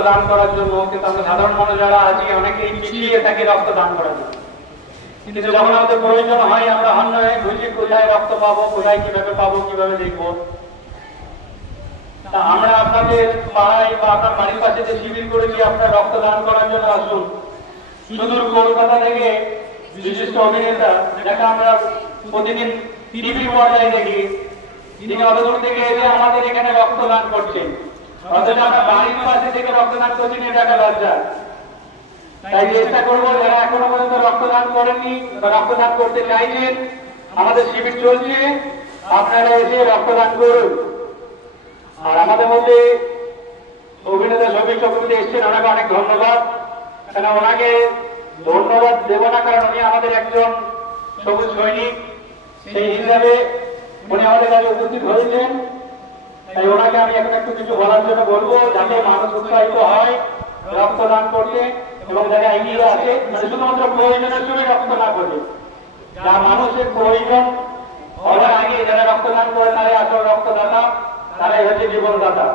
রক্তদান করার জন্য, কিন্তু আমরা সাধারণ মানুষ যারা আছি অনেকেই পিছিয়ে থাকি রক্তদান করার জন্য। কিন্তু যখন আমাদের প্রয়োজন হয় আমরা হন্য হয়ে বুঝি কোথায় রক্ত পাবো, কোথায় কিভাবে পাবো, কিভাবে দেখবো। তা আমরা আপনাদের পাড়ায় বা আপনার বাড়ির পাশে যে শিবির করেছি আপনার রক্তদান করার জন্য আসুন। সুদূর কলকাতা থেকে বিশিষ্ট অভিনেতা যাকে আমরা প্রতিদিন টিভি পর্দায় দেখি, তিনি অতদূর থেকে এসে আমাদের এখানে রক্তদান করছেন, অথচ আমরা বাড়ির পাশে থেকে রক্তদান করছেন, এটা একটা লজ্জা। তাই চেষ্টা করবো যারা এখনো পর্যন্ত রক্তদান করেননি বা রক্তদান করতে চাইছেন, আমাদের শিবির চলছে, আপনারা এসে রক্তদান করুন। আর আমাদের মধ্যে অভিনেতা শফিক চক্রবর্তী এসছেন, ওনাকে অনেক ধন্যবাদ। কেন ওনাকে ধন্যবাদ দেব না, কারণ উনি আমাদের একজন সবুজ সৈনিক, সেই হিসাবে উনি আমাদের কাছে উপস্থিত হয়েছেন। তাই ওনাকে আমি এখন একটু কিছু বলার জন্য বলবো, যাতে মানুষ উৎসাহিত হয় রক্তদান করতে এবং যারা এগিয়ে আসে, মানে শুধুমাত্র প্রয়োজনের সময় রক্ত না করে, যা মানুষের প্রয়োজন হওয়ার আগে যারা রক্তদান করে তারাই আসল রক্তদাতা, তারাই হচ্ছে জীবনদাতা।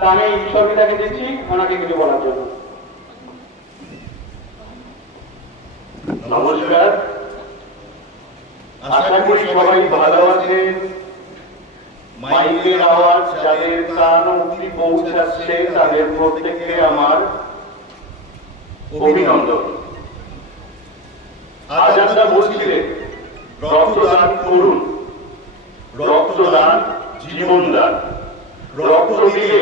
তা আমি সবিতাকে দিচ্ছি ওনাকে কিছু বলার জন্য। নমস্কার, আশা করি সবাই ভালো আছেন। মাইকের আওয়াজ যাদের কান অবধি পৌঁছাচ্ছে তাদের প্রত্যেককে আমার অভিনন্দন। আজ আমরা বলছিলেন রক্তদান করুন, রক্তদান জীবনদান। রক্ত দিলে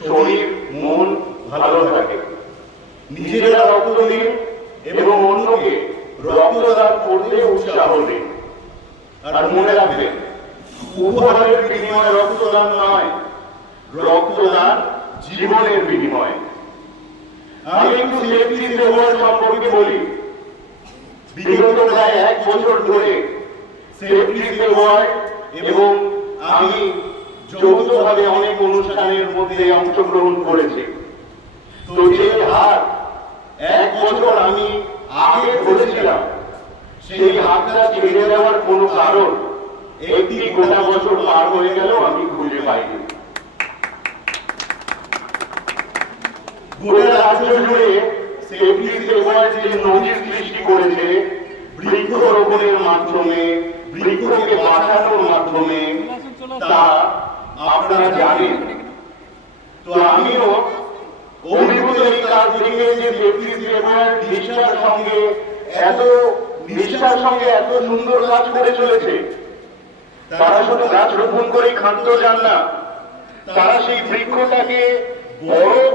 শরীর মন ভালো থাকে। নিজেরা রক্ত দিন এবং অন্যকে রক্তদান করতে উৎসাহ দিন। আর মনে রাখবেন, উপহারের বিনিময়ে রক্তদান নয়, রক্তদান জীবনের বিনিময়। আমি একটু সেফটি সেবার সম্পর্কে বলি। বিগত প্রায় 1 বছর ধরে সেফটি সেবার এবং আমি যৌথভাবে অনেক অনুষ্ঠানের মধ্যে অংশগ্রহণ করেছি। তো যে হাত 1 বছর আমি আগে ধরেছিলাম, সেই হাতটা ছেড়ে দেওয়ার কোনো কারণ একটি গোটা বছর পার হয়ে গেল আমি খুঁজে পাইনি। গোটা রাজ্য জুড়ে সেফটি সেবার যে নজির সৃষ্টি করেছে, বৃক্ষরোপণের মাধ্যমে, বৃক্ষকে বাঁচানোর মাধ্যমে, তা আপনারা জানেন। তো আমিও অভিভূত এই কাজ দেখে যে সেফটি সেবার নিষ্ঠার সঙ্গে এত সুন্দর কাজ করে চলেছে। তারা শুধু গাছ রোপণ করে ক্ষান্ত যান না, তারা সেই বৃক্ষটাকে বড়